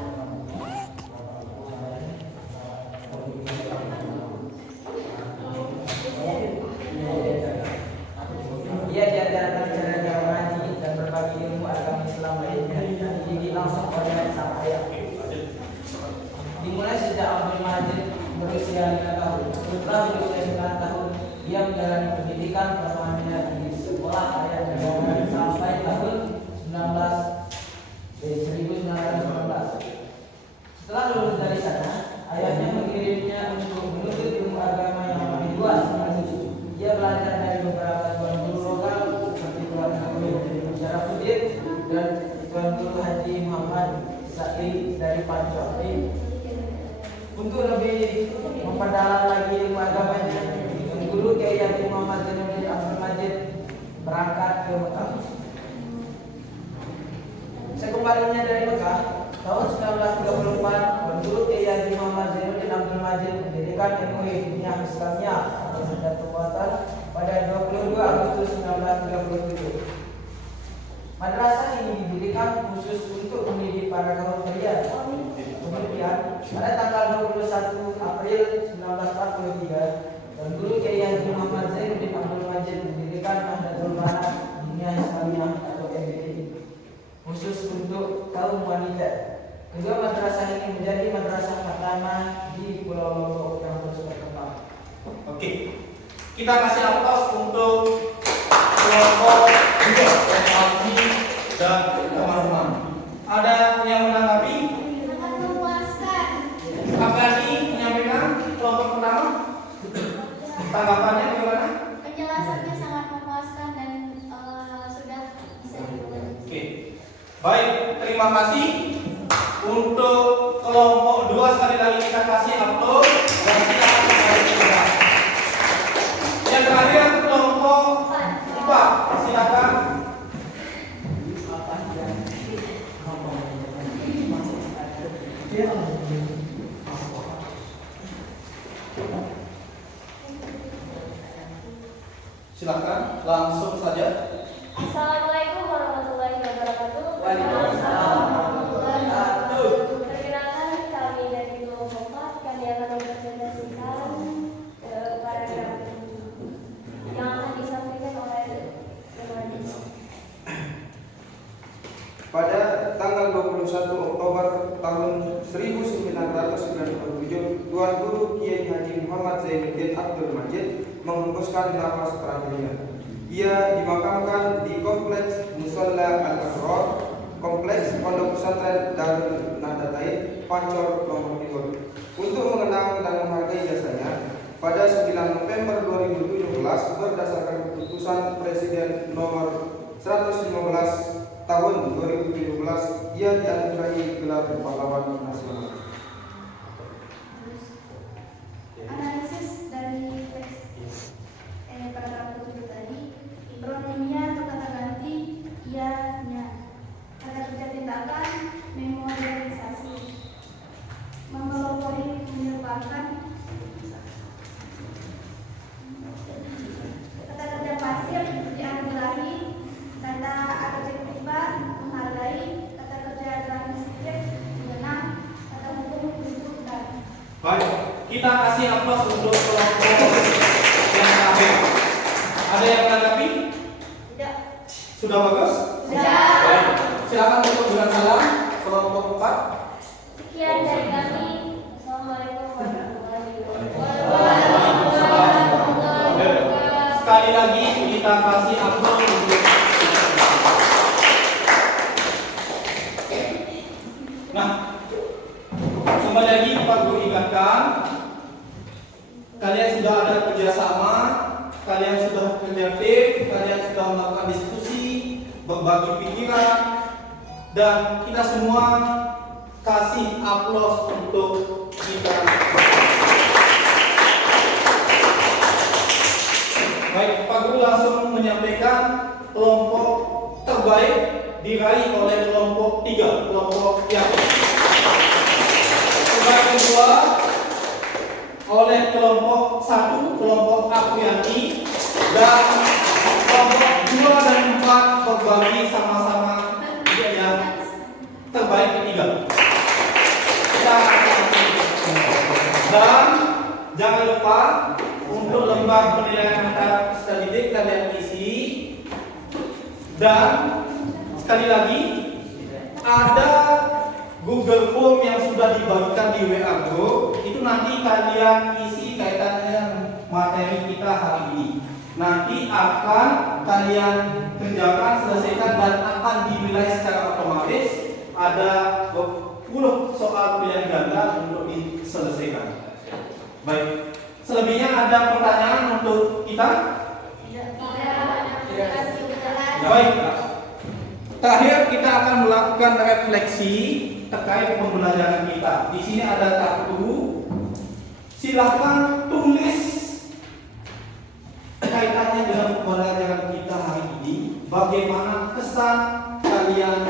Ia diajarkan cara mengaji dan berbagi ilmu agama Islam lainnya dan dididik langsung oleh sang ayah. Dimulai sejak Abdul Majid berusia 5 tahun. Setelah berusia 9 tahun, ia menjalani pendidikan pertamanya di sekolah ayah negara sampai tahun 1919. Setelah lulus dari sana, ayahnya mengirimnya untuk menuntut ilmu agama yang lebih luas. Ia belajar dari beberapa tuan guru lokal seperti Tuan Guru Syarafuddin dan Tuan Guru Haji Muhammad Sa'id dari Pancok. Untuk lebih memperdalam lagi ilmu agamanya, Tuan Guru Kiai Haji Muhammad Zainuddin Abdul Majid berangkat ke Mekah. Sekembalinya dari Mekah, tahun 1934, Tuan Guru Kiai Haji Muhammad Zainuddin Abdul Majid mendirikan MUI Dunia Islamiyah dan Pembuatan pada 22 Agustus 1937. Madrasah ini didirikan khusus untuk mendidik para kaum pria. Kemudian, pada tanggal 21 April 1943, Tuan Guru Kiai Haji Muhammad Zainuddin Abdul Majid mendirikan Nahdlatul Banat Dunia Islamiyah atau MBDI khusus untuk kaum wanita. Kedua madrasah ini menjadi madrasah pertama di Pulau Lombok yang terus berkembang. Oke. Kita kasih aplaus untuk kelompok 2 Alfi dan teman-teman. Ada yang menanggapi? Sangat memuaskan. Apalagi menyampaikan kelompok pertama? Tanggapannya bagaimana? Penjelasannya sangat memuaskan dan sudah bisa dimengerti. Oke. Baik, terima kasih. Untuk kelompok 2 sekali lagi kita kasih aplaus dan silakan kembali ke kelas. Yang terakhir kelompok 4, silakan. Silakan langsung saja. Assalamualaikum warahmatullahi wabarakatuh. Waalaikumsalam warahmatullahi wabarakatuh. Perkenalkan, kami dari kelompok 4, kami akan mempresentasikan paragraf. 1997, Tuan Guru Kiai Haji Muhammad Zainuddin Abdul Majid menghembuskan nafas terakhirnya. Ia dimakamkan di Kompleks Musalla Al-Asrar, Kompleks Pondok Pesantren Darul Nahdlatain, Pancor, Lombok Timur. Untuk mengenang dan menghargai jasanya, pada 9 November 2017 berdasarkan keputusan Presiden nomor 115 tahun 2017, ia dianugerahi gelar pahlawan nasional. Analisis dari teks paragraf 7 tadi, hipronimia atau kata ganti ia-nya, kata kerja tindakan memorialisasi, memelopori menyebarkan, kata kerja pasif dianugerahi, kata adjektifan menghargai, kata kerja transitif mengenang, kata hukum menunjukkan. Baik, kita kasih aplaus untuk kelompok yang terakhir. Ada yang menanggapi? Tidak. Sudah bagus? Sudah. Baik. Silakan untuk dengan salam kelompok 4. Sekian dari kami. Assalamualaikum warahmatullahi Waalaikumsalam. Sekali lagi kita kasih aplaus untuk. Nah, kembali lagi Pak Guru ingatkan, kalian sudah ada kerjasama, kalian sudah kreatif, kalian sudah melakukan diskusi, berbagi pikiran, dan kita semua kasih aplaus untuk kita. Baik, Pak Guru langsung menyampaikan kelompok terbaik diraih oleh kelompok 3, kelompok yang terbaik kedua oleh kelompok 1, kelompok Apriani, dan kelompok 2 dan 4 berbagi sama-sama yang terbaik ketiga. Dan jangan lupa untuk lembar penilaian antar peserta didik kalian isi. Dan sekali lagi ada Google Form yang sudah dibagikan di WA Group, itu nanti kalian isi kaitannya dengan materi kita hari ini. Nanti akan kalian kerjakan, selesaikan, dan akan dinilai secara otomatis. Ada 20 soal pilihan ganda untuk diselesaikan. Baik, selebihnya ada pertanyaan untuk kita? Baik. Terakhir kita akan melakukan refleksi terkait pembelajaran kita. Di sini ada kartu. Silahkan tulis kaitannya dengan pembelajaran kita hari ini. Bagaimana kesan kalian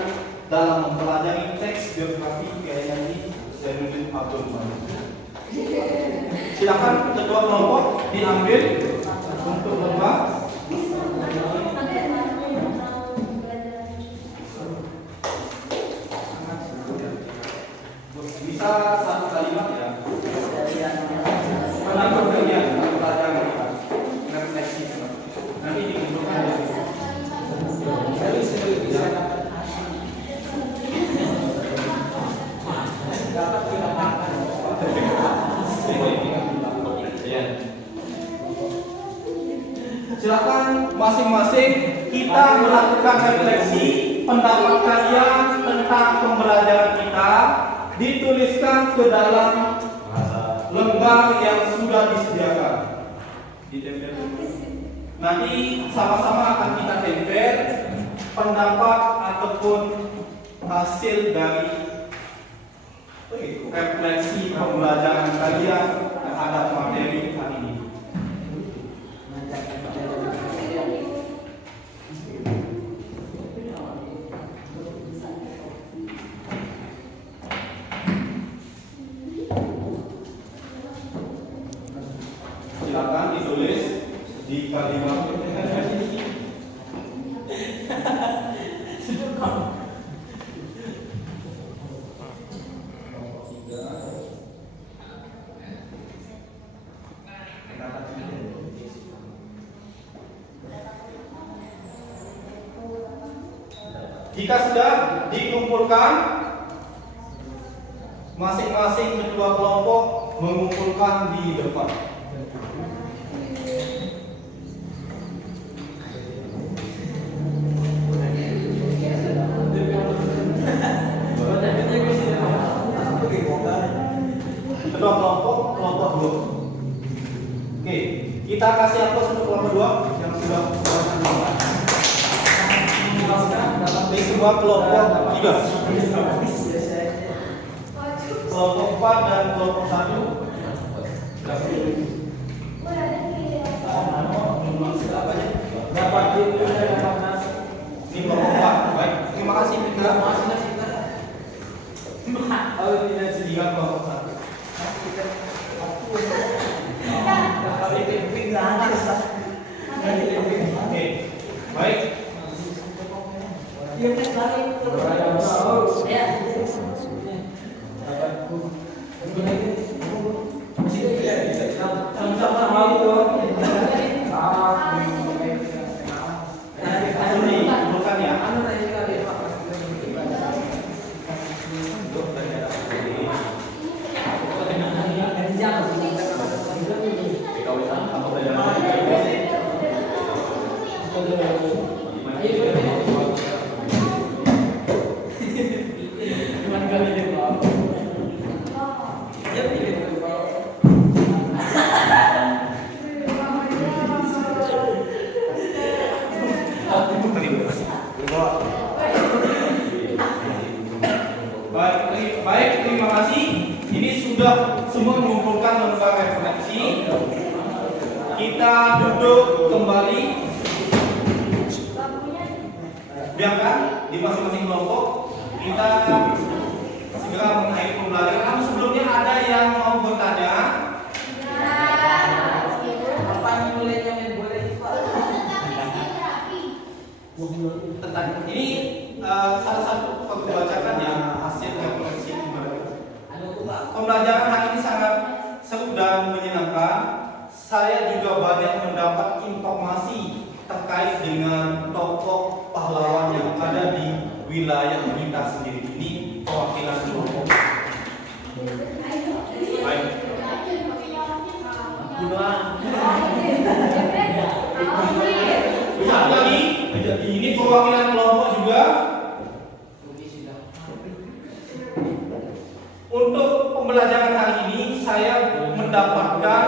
dalam mempelajari teks biografi Kiai Haji Zainuddin Abdul Majid. Silahkan ketua kelompok diambil untuk lembar. Bisa satu kalimat ya. Menambah bagian pelajaran kita. Refleksi. Nanti ditunjukkan ya. Silakan masing-masing kita melakukan refleksi pendapat kalian tentang pembelajaran kita, dituliskan ke dalam lembar yang sudah disediakan. Nanti sama-sama akan kita tempel pendapat ataupun hasil dari refleksi pembelajaran kalian terhadap materi hari ini. Silakan ditulis di kalimat. Jika sudah dikumpulkan, masing-masing kedua kelompok mengumpulkan di depan. Kedua kelompok dua. Oke, kita kasih aplaus untuk kelompok dua yang sudah menjelaskan dalam sebuah kelompok tiga. Kelompok 4 dan kelompok 1. Dapat Ini kelompok 4. Baik, terima kasih Fitra. Oh, tidak sedih kelompok 1. Oke, baik. Bukan ya? Baik, terima kasih. Ini sudah semua mengumpulkan lembar referensi. Kita duduk kembali. Biarkan di masing-masing kelompok kita segera mengakhiri pembelajaran. Namun sebelumnya ada yang mau bertanya? Tentang ini salah satu pembacakan yang hasil refleksi pembelajaran hari ini sangat seru dan menyenangkan. Saya juga banyak mendapat informasi terkait dengan tokoh pahlawan yang ada di wilayah kita sendiri. Ini perwakilan kelompok. Baik. Satu lagi, ini perwakilan kelompok juga. Untuk pembelajaran hari ini saya mendapatkan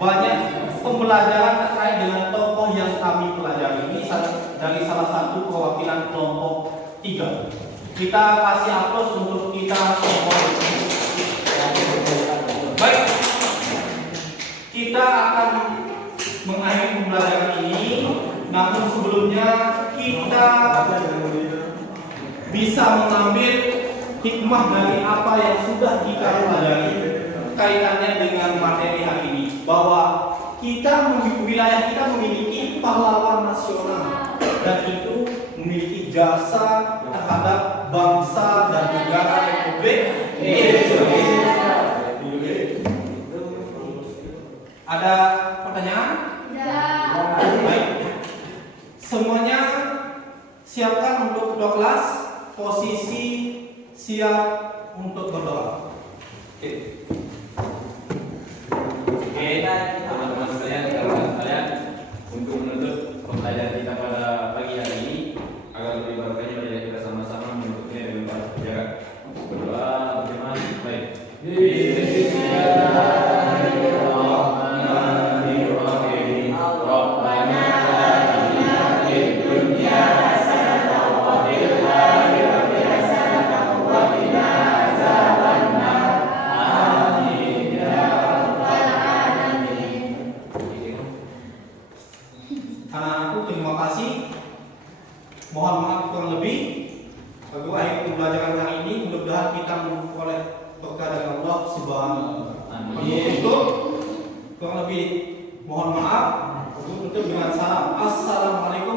banyak pembelajaran terkait dengan tokoh yang kami pelajari. Ini dari salah satu perwakilan kelompok 3. Kita kasih aplaus untuk kita kelompok. Baik, kita akan mengakhiri pembelajaran ini. Namun sebelumnya kita bisa mengambil hikmah dari apa yang sudah kita pelajari kaitannya dengan materi hari ini, bahwa wilayah kita memiliki pahlawan nasional dan itu memiliki jasa terhadap bangsa dan negara Republik Indonesia. Ada pertanyaan? Baik. Semuanya siapkan untuk kedua kelas, posisi siap untuk berdoa. Oke. Oke, teman-teman sekalian, rekan-rekan sekalian, untuk menutup pembelajaran kita pada pagi hari ini, agar lebih barokahnya marilah kita sama-sama menutupnya dengan baik. Jaga berdoa berjemaah. Baik. Bismillahirrahmanirrahim. Rabbana atina fid dunya hasanah wa fil akhirati hasanah wa qina azabannar. Amin ya rabbal alamin. Anak-anakku, terima kasih. Mohon maaf kurang lebih. Bagi akhir pembelajaran hari ini, mudah-mudahan kita memperoleh berkah dari Allah Subhanahu wa Ta'ala. Untuk kurang lebih mohon maaf. Untuk dengan salam. Assalamualaikum